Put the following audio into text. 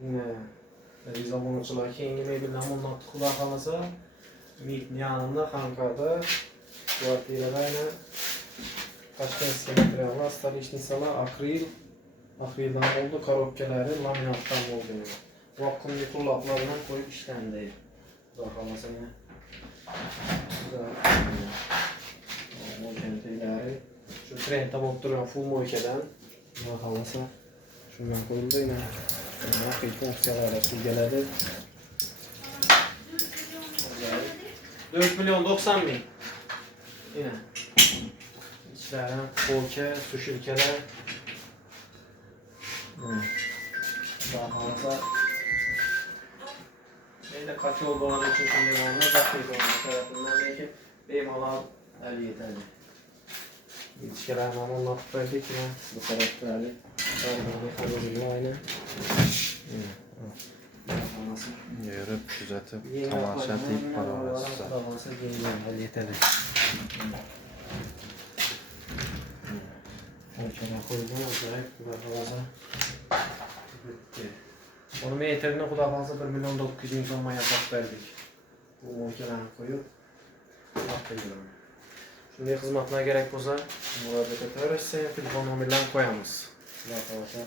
Yine zamançılar keyingi mebelden bunlattık Xudo kalasa. Meyitni yanında Xankar'da kvartirada yine Toshkentskiy materiallar, stolishnisalar, akrildan oldu, korobkaları laminatdan oldu. Vakumli tullaplar bilan qo'yib ishlandi. Xudo kalasa yine. Mo'jantilari shu trendda bo'lib turgan full mo'ykadan Xudo kalasa shundan qo'yildi yine. Haqiqiy funksiyalarga keladi. 4 milyon 90 bin. Yine. İçlerden polka, su şirkeler. Daha fazla. Neyle kaç yol dolanı için şimdi olanlar bakıyoruz onun tarafından. Belki benim alan el yeterli. Yetişkilerden anlatıp verdik yine. Bu tarafta Ali. Sarıdan aynı. Yürüp düzeltip tamaşa deyip para versinler. Tamaşa geliyor yeterli. Şöyle koydum acayip Xudo kalasa. Bitti. Onu metrine Xudo kalasa 1 milyon 900 bin so'mga yapıp verdik. Bu mo'ykalarni qo'yib atlayıyorum. Shunday xizmatlar kerak bo'lsa, murojaat etaverasiz, telefon nomerlarini qo'yamiz. Xudo kalasa